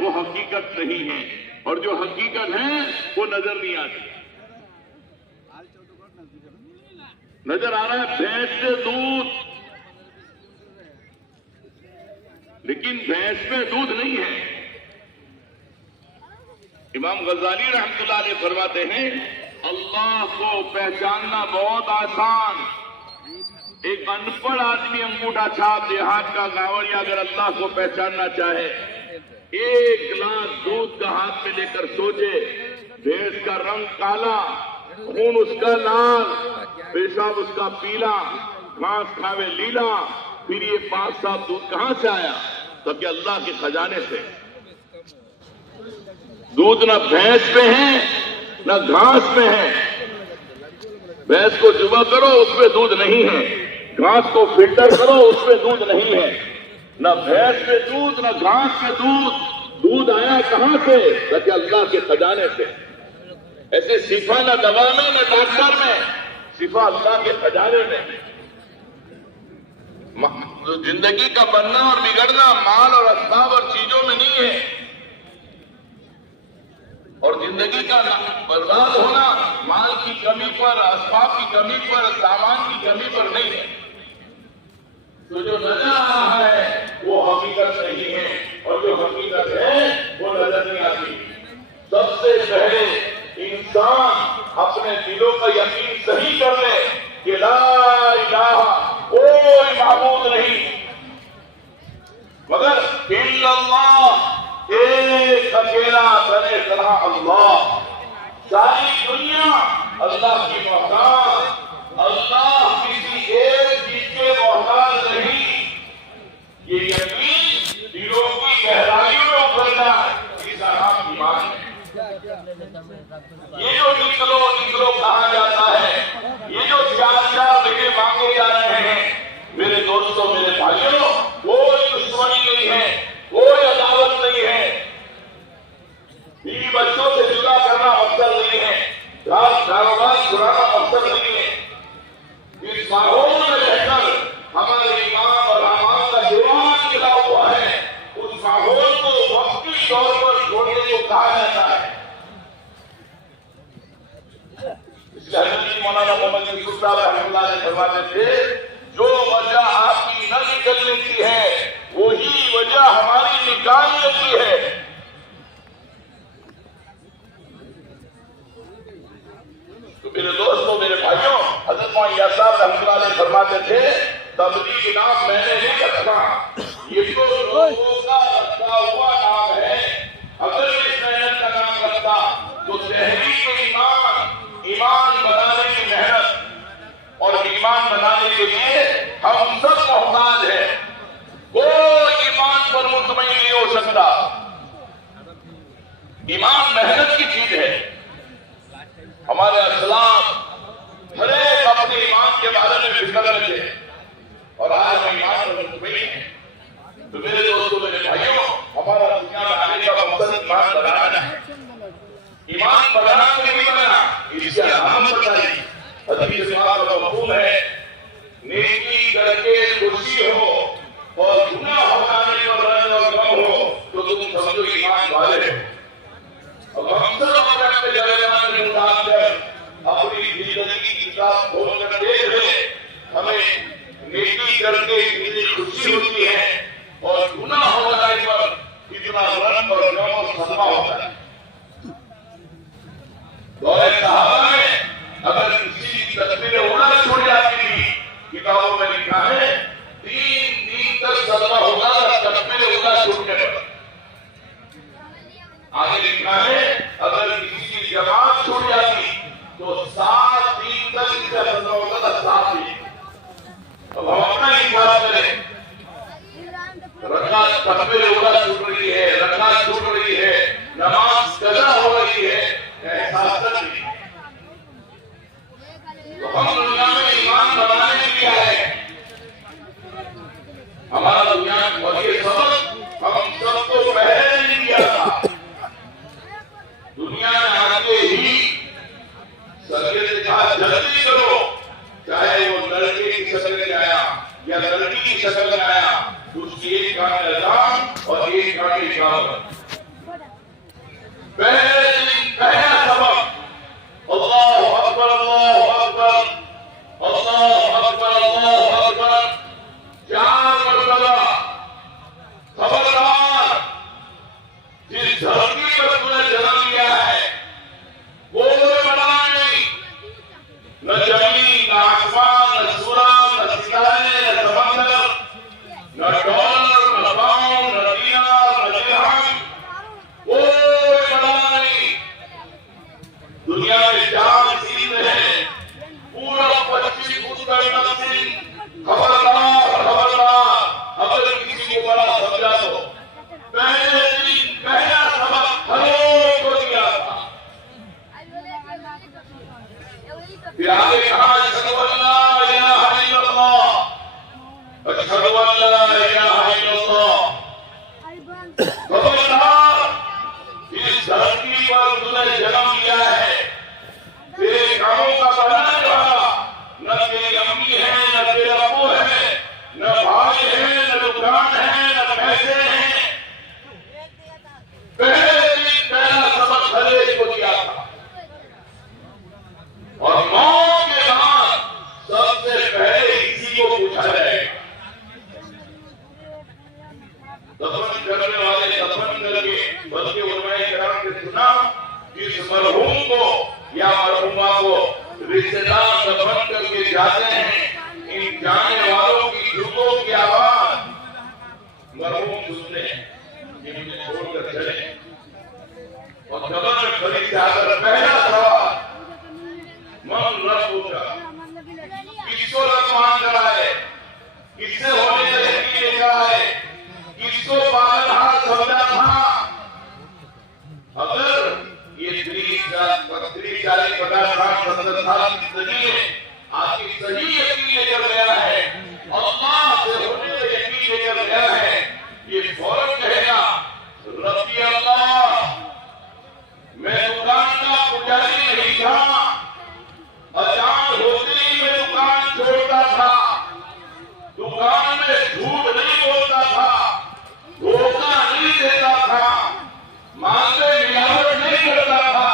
वो हकीकत नहीं है, और जो हकीकत है वो नजर नहीं आती। नजर आ रहा है भैंस से दूध, लेकिन भैंस में दूध नहीं है। इमाम गजाली रहमतुल्लाह अलैह फरमाते हैं, अल्लाह को पहचानना बहुत आसान। एक अनपढ़ आदमी अंगूठा छाप देहात का गांवड़िया अगर अल्लाह को पहचानना चाहे, 1 गिलास दूध का हाथ में लेकर सोचे, भैंस का रंग काला, खून उसका लाल, पेशाब उसका पीला, घास खावे लीला, फिर ये 5 साल दूध कहां से आया? तो कि अल्लाह के खजाने से। दूध ना भैंस पे है ना घास पे है। भैंस को जुबा करो उसमें दूध नहीं है, घास को फिल्टर करो उसमें दूध नहीं है। ना भैंस में दूध ना घास में दूध। दूध आया कहां से? ताकि अल्लाह के खजाने से। ऐसे सिफा ना दवा में ना डॉक्टर में, सिफा अल्लाह के खजाने में। जिंदगी का बनना और बिगड़ना माल और असबाब और चीजों में नहीं है, और जिंदगी का बर्बाद होना माल की कमी पर, असबाब की कमी पर, सामान की कमी पर नहीं है। तो जो नजर आ रहा है वो हकीकत नहीं है, और जो हकीकत है वो नजर नहीं आती। सबसे पहले इंसान अपने दिलों का यकीन सही कर ले कि ला इलाहा, कोई माबूद नहीं मगर इल्लल्लाह, एक अकेला बने तरह अल्लाह। सारी दुनिया अल्लाह की मोहताज, अल्लाह किसी एक चीज के मोहताज नहीं। ये यकीन दिलों की गहराइयों में उतरना है, इसका नाम ईमान है। ये जो निकलो निकलो कहा जाता है, ये जो 4-4 बेटे मांगे जा रहे हैं, मेरे दोस्तों मेरे भाइयों, कोई दुश्मनी नहीं है, कोई अदावत नहीं है। बीवी बच्चों से जुदा करना मकसद नहीं है, कारोबार छुड़ाना मकसद नहीं है। इस माहौल में रहकर हमारे ईमान और अमान का जवान गिरा हुआ है, उस माहौल को वक्ती तौर पर छोड़ने को कहा जाता है। इसलिए हज़रत मौलाना मोहम्मद यूसुफ साहब रहमतुल्लाह अलैह फरमाते थे, जो वजह आपकी न निकलने की है वही वजह हमारी निकालने की है। तो मेरे दोस्तों मेरे भाइयों, हज़रत मौलाना साहब रहमतुल्लाह अलैह फरमाते थे, तबलीग नाम मैंने नहीं रखा, ये तो लोगों का रखा हुआ नाम है। अगर इस मेहनत का नाम रखता तो तहरीक ईमान, ईमान बनाने की मेहनत, और ईमान बनाने के लिए हम सब मोहताज हैं। कोई ईमान पर मुतमईन नहीं हो सकता। ईमान मेहनत की चीज है। हमारे असलाफ हर एक अपने ईमान के बारे में फिक्र रखे, और आज हम ईमान पर मुतमईन हैं। तो मेरे दोस्तों मेरे भाइयों, हमारा दुनिया में आने का मकसद ईमान बनाना है। ईमान बनाना नहीं बना, इसकी अहमियत बताई। हदीस का मफहूम है, नेकी करके खुशी हो और गुनाह होने पर रंज और गम हो तो तुम समझो ईमान वाले हो। अब हम सब अपने जगह में उठाकर अपनी जिंदगी की किताब खोल कर देख रहे, हमें नेकी करके इतनी खुशी होती है और गुनाह हो जाने पर इतना रंज और गम और सदमा होता है। दौरे सहाबा में अगर किसी की तस्वीरें उड़ना छोड़ जाती थी, किताबों में लिखा है 3 दिन तक सदमा होगा तस्वीरें उड़ना छूटने पर। आगे लिखा है अगर किसी की जमात छूट जाती तो 7 दिन तक इसका सदमा होगा था, 7 दिन। अब हम अपना हिसाब करें, रकात तस्वीरें उड़ना छूट रही है, रकात छूट रही है, नमाज कज़ा हो रही है, एहसास नहीं। तो हम दुनिया में ईमान बनाने के लिए है, हमारा दुनिया में सबक हम सबको पहले नहीं दिया था। पहले दिन पहला सबक अल्लाहु अकबर अल्लाहु अकबर अल्लाहु अकबर अल्लाहु अकबर 4 मरतबा। खबरदार, जिस धरती पर तूने जन्म लिया है वो बड़ा नहीं, न जमीन न आसमान न सूरज न सितारे न समंदर न डॉलर न पाउंड न दिनार न दिरहम, वो बड़ा नहीं। दुनिया में 4 चीजें हैं, पूरा 25 उत्तर नसीब। खबरदार खबरदार, अगर किसी को बड़ा समझा तो पहले दिन पहला सबक हरों को दिया था। फिर आगे कहा अशहदु अल्ला इलाहा इल्लल्लाह, अशहदु अल्ला इलाहा इल्लल्लाह। खबरदार, इस धरती पर तूने जन्म लिया है, तेरे कामों का बनाने वाला न तेरी अम्मी है न तेरा अबू है न भाई है न दुकान है न पैसे हैं। पहले दिन पहला सबक हरेक को दिया था और मौत के बाद सबसे पहले इसी को पूछा जाएगा। दफन करने वाले दफन करके बल्कि उलमाए किराम से सुना, जिस मरहूम को या मरहूमा को रिश्तेदार दफन करके जाते हैं, इन जाने वालों की जूतों की आवाज मरहूम सुनते हैं, ये मुझे छोड़कर चले। और कब्र में खड़ी से आकर पहला सवाल मन रब्बुका, किसको रखवान कराए, किससे होने से यकीन लेकर आए, किसको पालनहार समझा था। अगर ये 30-40 50 60 70 साल की जिंदगी में आपकी सही यकीन लेकर गया है, अल्लाह से होने से यकीन लेकर गया है, ये फौरन कहेगा रब्बी अल्लाह, मैं दुकान का पुजारी नहीं था, अजान होते ही मैं दुकान छोड़ता था, दुकान में झूठ नहीं बोलता था, धोखा नहीं देता था, माल में मिलावट नहीं करता था,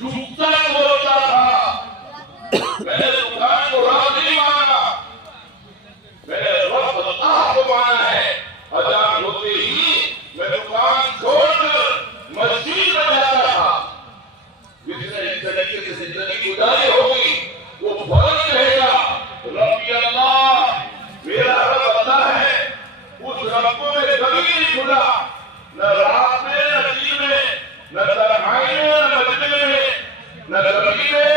झूठा बोलता था। मैंने दुकान को रब नहीं माना, मैंने रब अल्लाह को माना है। अजान होते ही मैं दुकान छोड़कर मस्जिद में जाता था। जिसने इस तरीके से जिंदगी गुजारी होगी वो फौरन कहेगा रब्बी अल्लाह, मेरा रब अल्लाह है, उस रब को मैं कभी नहीं भूला, न रात में न दिन में न तन्हाई में न मजमे में न कभी में